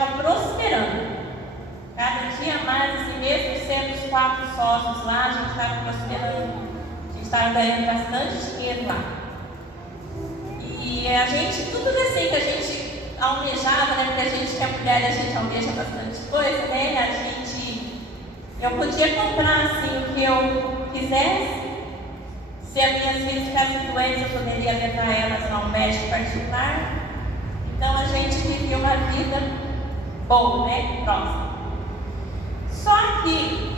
estava prosperando. Cada dia mais, assim, mesmo sendo os 4 sócios lá, a gente estava prosperando. A gente estava ganhando bastante dinheiro lá. E a gente, tudo assim que a gente almejava, né? Porque a gente que é mulher, a gente almeja bastante coisa, né? Eu podia comprar assim o que eu quisesse. Se as minhas filhas ficassem doentes, eu poderia levar elas a um médico particular. Então a gente vivia uma vida boa, né? Próxima. Só que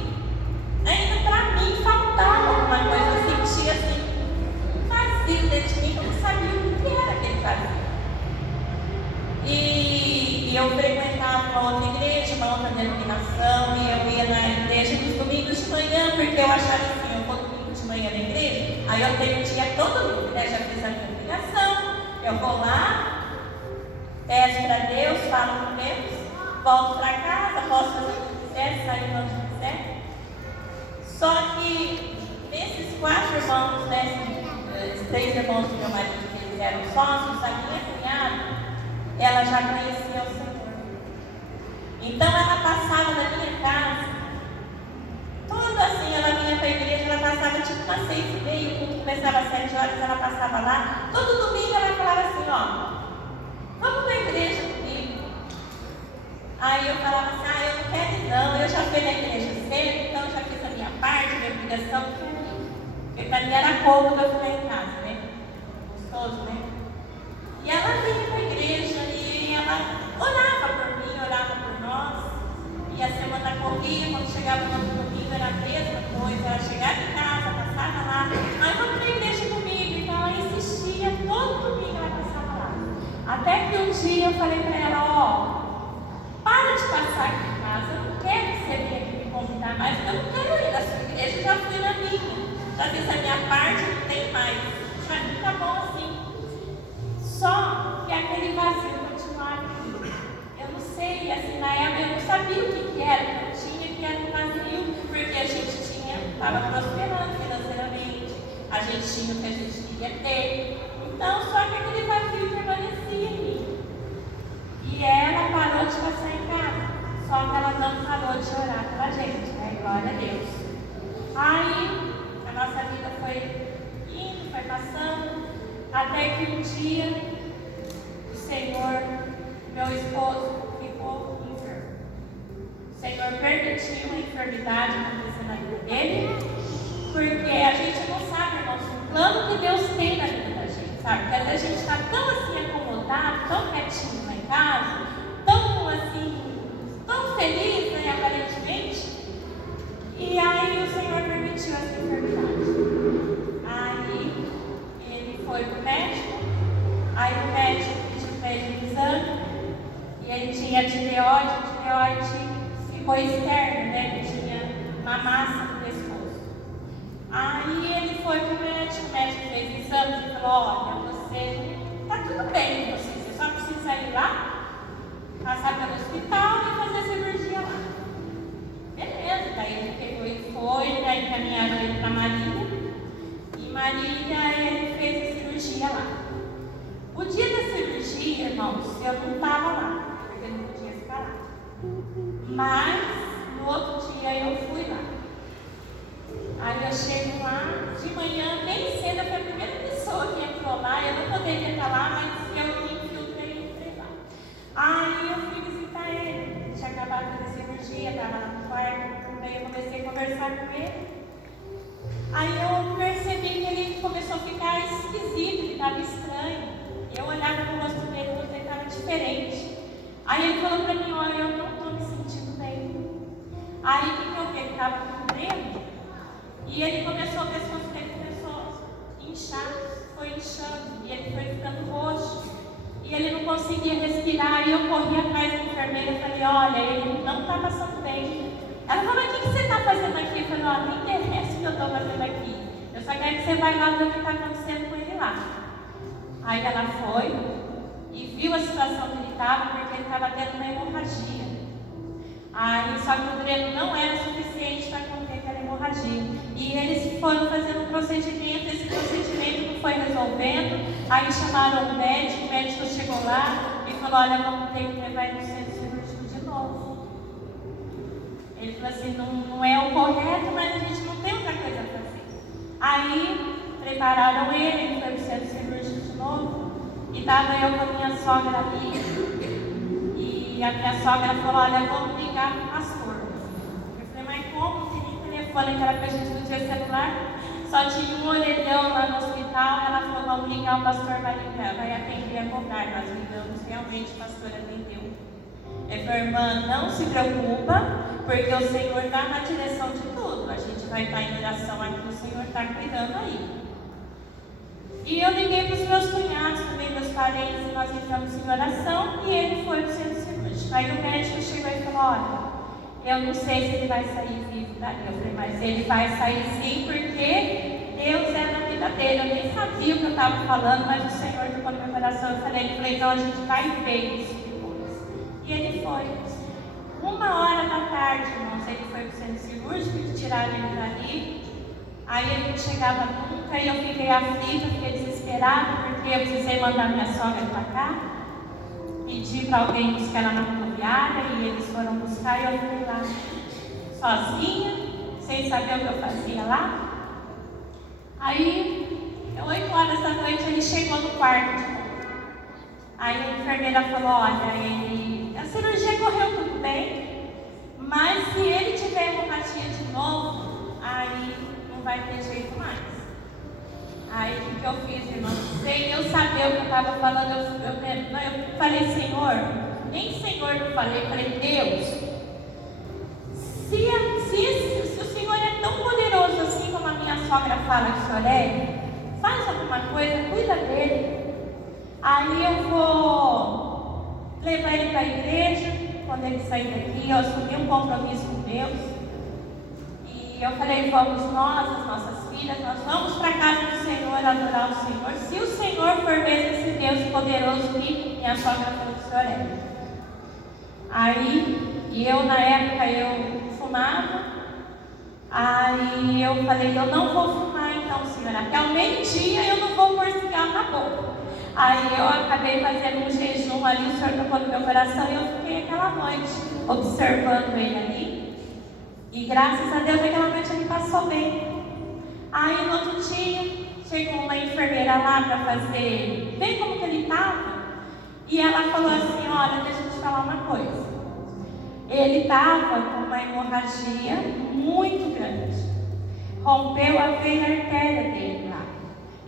ainda para mim faltava alguma coisa, eu sentia assim, um vazio dentro de mim, eu não sabia o que era aquele vazio. E eu frequentava uma outra igreja, uma outra denominação, e eu ia na igreja nos domingos de manhã, porque eu achava assim, eu vou domingo de manhã na igreja, aí eu tenho o dia todo domingo, né? Já fiz a minha obrigação, eu vou lá, peço para Deus, falo com Deus, volto para casa, posso fazer o que quiser, sair quando quiser. Só que nesses 4 irmãos, né, esses 3 irmãos do meu marido, que eles eram sócios, a minha cunhada, ela já conhecia o Senhor. Então ela passava na minha casa, toda assim, ela vinha para a igreja, ela passava tipo umas 6h30, quando começava às 7 horas, ela passava lá. Todo domingo ela falava assim, ó, vamos para a igreja comigo. Aí eu falava assim, eu não quero ir não, eu já fui na igreja cedo, então já fiz a minha parte, minha obrigação, porque para mim era cômodo eu ficar em casa, né? Gostoso, né? E ela vinha para a igreja e ela orava por mim, orava por nós. E a semana corria, quando chegava no outro domingo era a mesma coisa. Ela chegava em casa, passava lá, vamos para a igreja comigo. Então ela insistia, todo domingo ela passava lá. Até que um dia eu falei para ela, para de passar aqui em casa, eu não quero que você venha aqui me convidar mais, porque eu não quero ir na sua igreja, eu já fui na minha. Já fiz a minha parte, não tem mais. Para mim tá bom assim. Só que aquele vazio continuava aqui. Eu não sei, assim, na época eu não sabia o que era que eu tinha, que era um vazio, porque a gente estava prosperando financeiramente, a gente tinha o que a gente queria ter. Então, só que aquele vazio permanecia em mim. E ela parou de passar em casa, só que ela não parou de orar pela gente, né? Glória a Deus. Aí, a nossa vida foi indo, foi passando, até que um dia o Senhor, meu esposo, ficou enfermo. O Senhor permitiu a enfermidade acontecer na vida dele, porque a gente não sabe, irmãos, o plano que Deus tem na vida da gente, sabe? Porque às vezes a gente está tão assim acomodado, tão quietinho lá em casa, tão assim, tão feliz, né, aparentemente. E aí o Senhor permitiu essa enfermidade. Aí ele foi para o médico, aí o médico pediu para ele um exame, e ele tinha tireoide, a tireoide ficou externa, né? Ele tinha uma massa no pescoço. Aí ele foi para o médico fez exame e falou, olha, você está tudo bem com você só precisa ir lá, passar pelo hospital e fazer cirurgia lá. Beleza, daí ele pegou e foi, daí encaminharam ele para Maria, e Maria ele fez a cirurgia lá. O dia da cirurgia, irmãos, eu não estava lá, porque eu não podia ficar lá. Mas no outro dia eu fui lá. Aí eu chego lá, de manhã, bem cedo, eu fui a primeira pessoa que entrou lá. Eu não poderia estar lá, mas eu me infiltrei e entrei lá. Aí eu fui visitar ele. Ele tinha acabado de fazer cirurgia, estava lá no quarto. Daí eu comecei a conversar com ele. Aí eu percebi que ele começou a ficar esquisito, ele estava estranho. Eu olhava para o rosto dele, o rosto dele estava diferente. Aí ele falou para mim, olha, eu não estou me sentindo bem. Aí o que eu vi? Ele estava com medo. E ele começou, o pescoço dele começou a inchar, foi inchando. E ele foi ficando roxo. E ele não conseguia respirar. E eu corri atrás da enfermeira e falei, olha, ele não está passando bem. Ela falou, mas o que você está fazendo aqui? Eu falei, não interessa o que eu estou fazendo aqui. Eu só quero que você vá lá ver o que está acontecendo com ele lá. Aí ela foi e viu a situação que ele estava, porque ele estava tendo uma hemorragia. Aí, só que o dreno não era suficiente para conter aquela hemorragia. E eles foram fazendo um procedimento, esse procedimento não foi resolvendo. Aí chamaram o médico chegou lá e falou, olha, vamos ter que levar ele no centro cirúrgico novo. Ele falou assim, não é o correto, mas a gente não tem outra coisa a fazer. Aí prepararam ele foi para o centro cirúrgico de novo, e estava eu com a minha sogra ali, e a minha sogra falou, olha, vamos ligar para o pastor. Eu falei, mas como? Não tem nem telefone, naquela época a gente não tinha celular, só tinha um orelhão lá no hospital. Ela falou, vamos ligar, o pastor vai ligar, vai atender a cobrar. Nós ligamos, realmente o pastor atendeu. Ele falou, irmã, não se preocupa, porque o Senhor está na direção de tudo. A gente vai estar em oração aqui, o Senhor está cuidando aí. E eu liguei para os meus cunhados, também meus parentes, e nós entramos em oração, e ele foi para o centro cirúrgico. Aí o médico chegou e falou, olha, eu não sei se ele vai sair vivo dali. Eu falei, mas ele vai sair sim, porque Deus é na vida dele. Eu nem sabia o que eu estava falando, mas o Senhor tocou no meu coração. Eu falei, então a gente vai ver isso depois. E ele foi. 1h da tarde, irmãos, ele foi para o centro cirúrgico, e tiraram ele dali. Aí ele não chegava nunca, e eu fiquei aflita, fiquei desesperada, porque eu precisei mandar minha sogra para cá, pedi para alguém buscar ela na rodoviária, e eles foram buscar, e eu fiquei lá sozinha, sem saber o que eu fazia lá. Aí, 8h da noite, ele chegou no quarto de novo. Aí a enfermeira falou, olha, a cirurgia correu tudo bem, mas se ele tiver hemorragia de novo, aí não vai ter jeito mais. Aí o que eu fiz, irmão? Sem eu saber o que eu estava falando, eu falei, Senhor, nem Senhor não falei, Deus, se o Senhor é tão poderoso assim como a minha sogra fala que o Senhor é, faz alguma coisa, cuida dele. Aí eu vou levar ele para a igreja. Quando ele sair daqui, eu assumi um compromisso com Deus. E eu falei, vamos nós, as nossas filhas, nós vamos para a casa do Senhor adorar o Senhor. Se o Senhor for mesmo esse Deus poderoso que minha sogra falou que o Senhor é. Aí, e eu na época, eu fumava. Aí eu falei, eu não vou fumar então, Senhor. Até o meio-dia eu não vou pôr cigarro na boca. Aí eu acabei fazendo um jejum ali, o Senhor tocou no meu coração, e eu fiquei aquela noite observando ele ali. E graças a Deus aquela noite ele passou bem. Aí no outro dia chegou uma enfermeira lá para ver como que ele estava. E ela falou assim, olha, deixa eu te falar uma coisa. Ele estava com uma hemorragia muito grande. Rompeu a veia artéria dele lá.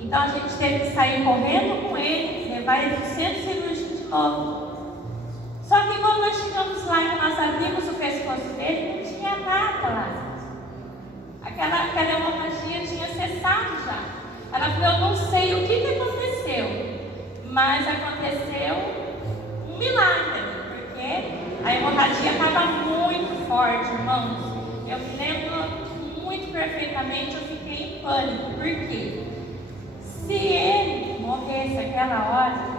Então a gente teve que sair correndo com ele, levar ele para o centro cirúrgico de novo. Só que quando nós chegamos lá e nós abrimos o pescoço dele, não tinha nada lá. Aquela hemorragia tinha cessado já. Ela falou, eu não sei o que aconteceu, mas aconteceu um milagre, porque a hemorragia estava muito forte, irmãos. Eu me lembro muito perfeitamente, eu fiquei em pânico. Por quê? Se ele morresse aquela hora,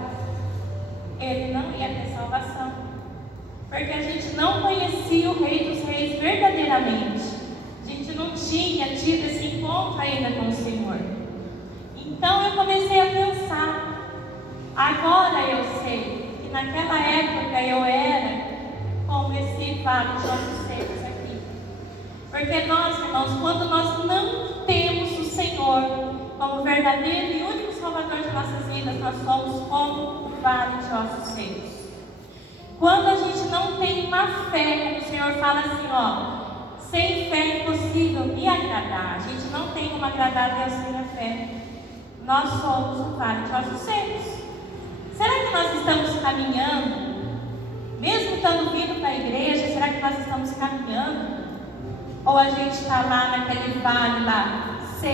ele não ia ter salvação. Porque a gente não conhecia o Rei dos Reis verdadeiramente. A gente não tinha tido esse encontro ainda com o Senhor. Então eu comecei a pensar. Agora eu sei que naquela época eu era como esse vale de ossos secos aqui. Porque nós, irmãos, quando nós não temos o Senhor como verdadeiro e único Salvador de nossas vidas, nós somos como um vale de ossos secos. Quando a gente não tem uma fé, como o Senhor fala assim, ó, sem fé é impossível me agradar. A gente não tem como agradar a Deus sem a fé. Nós somos um vale de ossos secos. Será que nós estamos caminhando? Mesmo estando vindo para a igreja, será que nós estamos caminhando? Ou a gente está lá naquele vale lá,